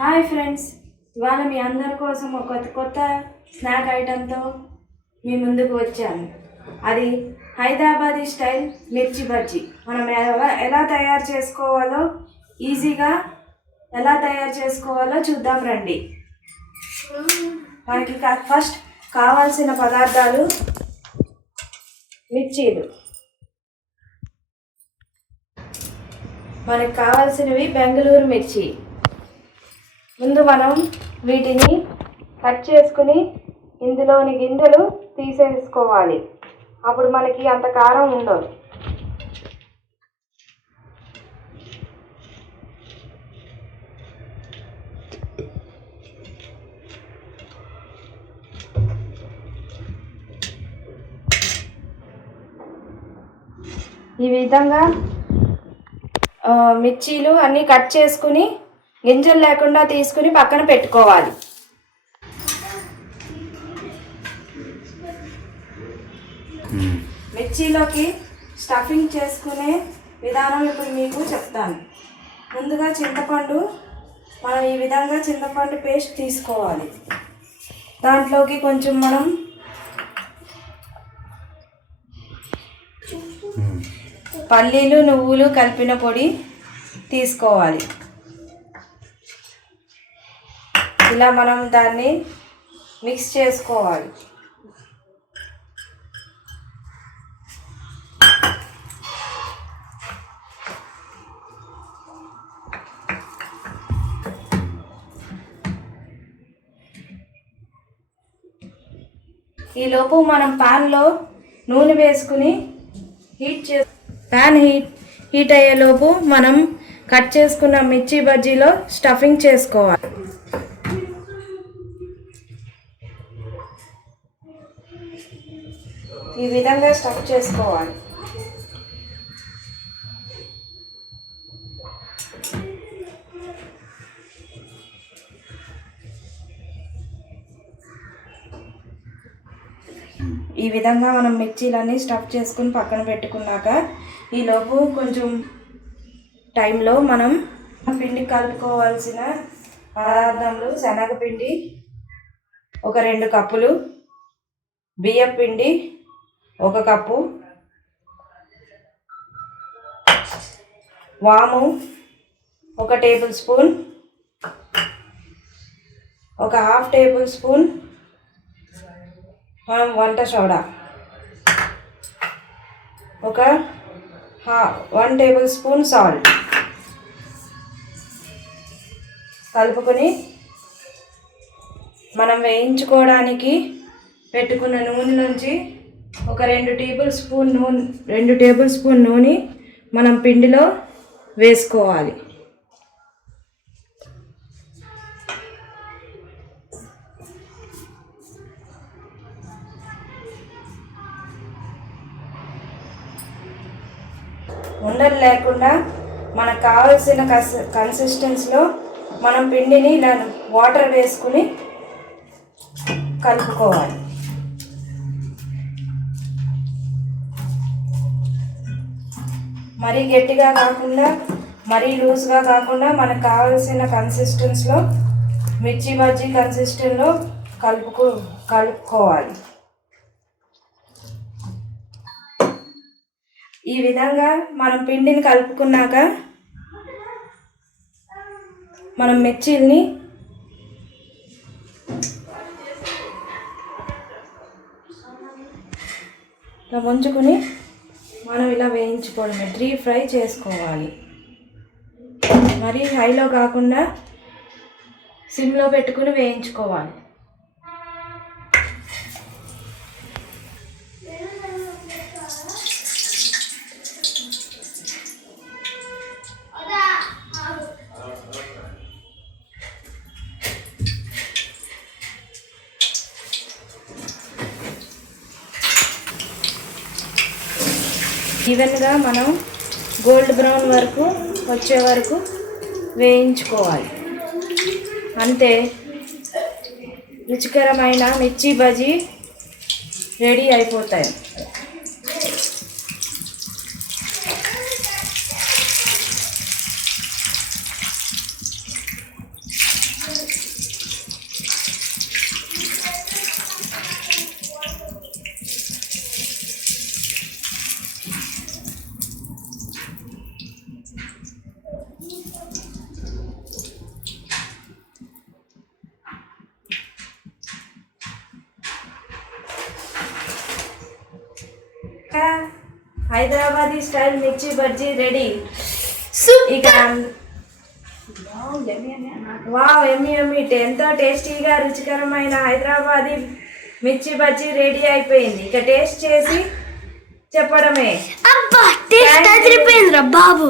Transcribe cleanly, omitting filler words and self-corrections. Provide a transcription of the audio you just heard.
Hi friends, ఇవాళ మీ అందరి కోసం ఒక కొత్త స్నాక్ ఐటెంతో మీ ముందుకు వచ్చాను. అది హైదరాబాదీ స్టైల్ మిర్చి బజ్జీ. మనం ఎలా తయారు చేసుకోవాలో ఈజీగా ఎలా తయారు చేసుకోవాలో చూద్దాం రండి. మనకి ఫస్ట్ కావాల్సిన పదార్థాలు మిర్చీలు. మనకు కావాల్సినవి బెంగళూరు మిర్చి. ముందు మనం వీటిని కట్ చేసుకుని ఇందులోని గింజలు తీసేసుకోవాలి. అప్పుడు మనకి అంత కారం ఉండదు. ఈ విధంగా మిర్చీలు అన్నీ కట్ చేసుకుని గింజలు లేకుండా తీసుకుని పక్కన పెట్టుకోవాలి. మిర్చిలోకి స్టఫింగ్ చేసుకునే విధానం ఇప్పుడు మీకు చెప్తాను. ముందుగా చింతపండు, మనం ఈ విధంగా చింతపండు పేస్ట్ తీసుకోవాలి. దాంట్లోకి కొంచెం మనం పల్లీలు నువ్వులు కలిపిన పొడి తీసుకోవాలి. ఇలా మనం దాన్ని మిక్స్ చేసుకోవాలి. ఈలోపు మనం ప్యాన్లో నూనె వేసుకుని ప్యాన్ హీట్ అయ్యేలోపు మనం కట్ చేసుకున్న మిర్చి బజ్జీలో స్టఫింగ్ చేసుకోవాలి. ఈ విధంగా స్టఫ్ చేసుకోవాలి. ఈ విధంగా మనం మిర్చీలన్నీ స్టఫ్ చేసుకుని పక్కన పెట్టుకున్నాక ఈలోపు కొంచెం టైంలో మనం పిండి కలుపుకోవాల్సిన పదార్థాలు శనగపిండి ఒక 2 కప్పులు, బియ్యం పిండి 1 కప్పు, వాము 1 టేబుల్ స్పూన్, ఒక 1/2 టేబుల్ స్పూన్ వంట సోడా, ఒక 1 టేబుల్ స్పూన్ సాల్ట్ కలుపుకొని మనం వేయించుకోవడానికి పెట్టుకున్న నూనె నుంచి ఒక 2 టేబుల్ స్పూన్ నూనె మనం పిండిలో వేసుకోవాలి. ఉండలు లేకుండా మనకు కావలసిన కన్సిస్టెన్సీలో మనం పిండిని ఇలా వాటర్ వేసుకుని కలుపుకోవాలి. మరీ గట్టిగా కాకుండా మరీ లూజ్గా కాకుండా మనకు కావలసిన కన్సిస్టెన్సీలో మిర్చి బజ్జీ కన్సిస్టెన్సీలో కలుపుకోవాలి. ఈ విధంగా మనం పిండిని కలుపుకున్నాక మనం మిర్చీల్ని ఇలా ముంచుకొని మనం ఇలా వేయించుకోవడమే, డీప్ ఫ్రై చేసుకోవాలి. మరి హైలో కాకుండా సిమ్లో పెట్టుకుని వేయించుకోవాలి. ఈవెన్గా మనం గోల్డ్ బ్రౌన్ వచ్చే వరకు వేయించుకోవాలి. అంతే, రుచికరమైన మిర్చి బజ్జీ రెడీ అయిపోతాయి. హైదరాబాదీ స్టైల్ మిర్చి బజ్జీ రెడీ. ఇక వావ్ ఎమ్మి ఎమ్మి ఎంతో టేస్టీగా రుచికరమైన హైదరాబాదీ మిర్చి బజ్జీ రెడీ అయిపోయింది. ఇక టేస్ట్ చేసి చెప్పడమే. అబ్బా టేస్ట్ అదిరిపోయిందిరా బాబు.